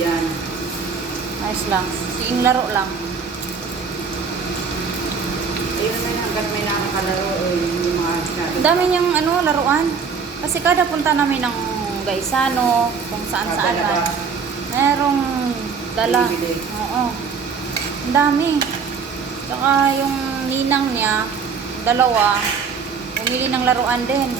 yan. Ayos lang. Siing laro lang. Ayun na lang, hanggat may nakakalaro yung mga sinabi. Ang dami niyang laruan. Kasi kada punta namin ng Gaisano, kung saan-saan Dalawa. merong dala. Bibili. Oo. Ang dami. Saka yung ninang niya, dalawa, bumili ng laruan din.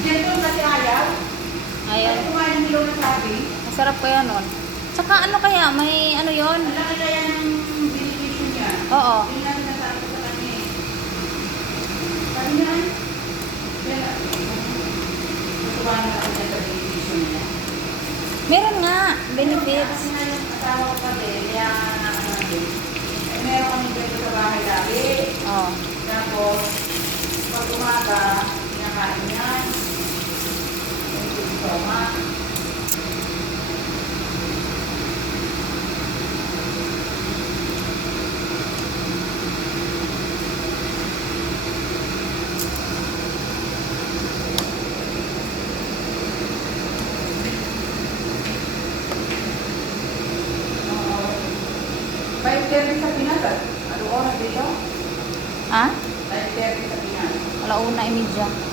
Diyan doon kasi ayaw. Ayun. Ay, kumain ng hilaw na sabi. Masarap kaya nun. Saka kaya, may yon. Ang laki kaya ng beneficio niya. Oo. Hindi na sinasabi ko sa kanya eh. Sabi niya ay, kaya, kumain na ako dyan sa beneficio niya. Meron nga, benefits. Kasi na yung asawa ko kasi, kaya meron kami dito sa bahay lagi. Oo. Tapos, pag umaga, kinakain yan. Yung stomach. Oo. 5:30 sa Pinas ah. Ano oras dito? Ha? 5:30 sa Pinas. 1:30.